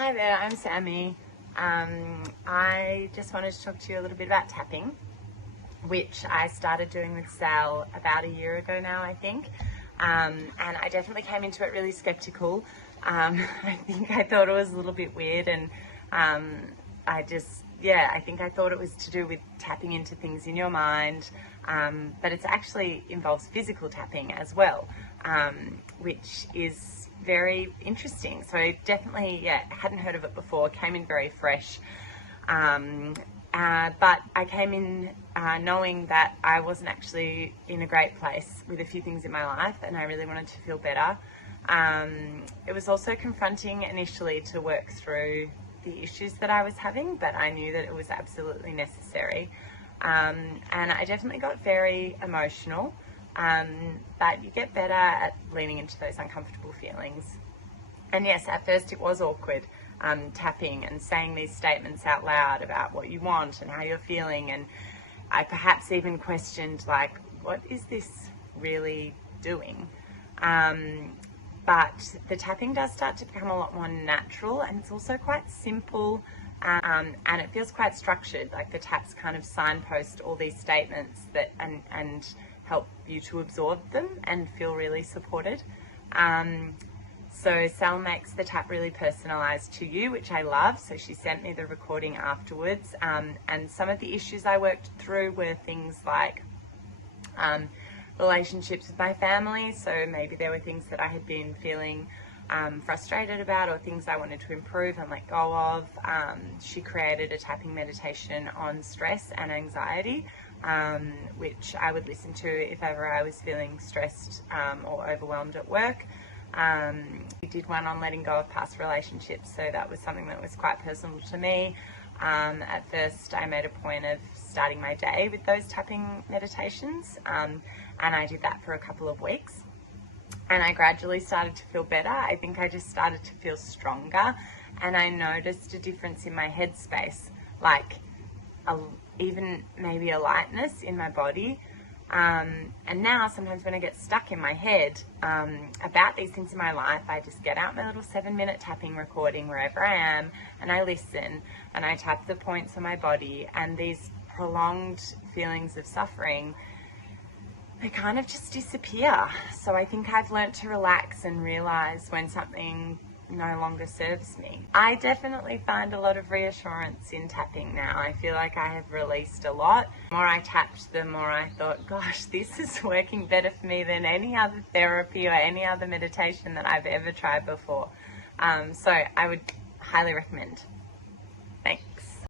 Hi there, I'm Sammy. I just wanted to talk to you a little bit about tapping, which I started doing with Sal about a year ago now, I think. And I definitely came into it really skeptical. I think I thought it was a little bit weird, and I think I thought it was to do with tapping into things in your mind, but it actually involves physical tapping as well, which is very interesting. So definitely, hadn't heard of it before, came in very fresh. But I came in knowing that I wasn't actually in a great place with a few things in my life, and I really wanted to feel better. It was also confronting initially to work through the issues that I was having, but I knew that it was absolutely necessary. And I definitely got very emotional, but you get better at leaning into those uncomfortable feelings. And yes, at first it was awkward, tapping and saying these statements out loud about what you want and how you're feeling. And I perhaps even questioned, like, what is this really doing? But the tapping does start to become a lot more natural, and it's also quite simple, and it feels quite structured. Like the taps kind of signpost all these statements that and help you to absorb them and feel really supported. So Sal makes the tap really personalised to you, which I love. So she sent me the recording afterwards, and some of the issues I worked through were things like relationships with my family. So maybe there were things that I had been feeling frustrated about, or things I wanted to improve and let go of. She created a tapping meditation on stress and anxiety, which I would listen to if ever I was feeling stressed or overwhelmed at work. We did one on letting go of past relationships, so that was something that was quite personal to me. At first I made a point of starting my day with those tapping meditations, and I did that for a couple of weeks, and I gradually started to feel better. I think I just started to feel stronger, and I noticed a difference in my headspace, like even maybe a lightness in my body. And now sometimes when I get stuck in my head about these things in my life, I just get out my little 7-minute tapping recording wherever I am, and I listen and I tap the points on my body, and these prolonged feelings of suffering, they kind of just disappear. So I think I've learnt to relax and realize when something no longer serves me. I definitely find a lot of reassurance in tapping now. I feel like I have released a lot. The more I tapped, the more I thought, gosh, this is working better for me than any other therapy or any other meditation that I've ever tried before. So I would highly recommend. Thanks.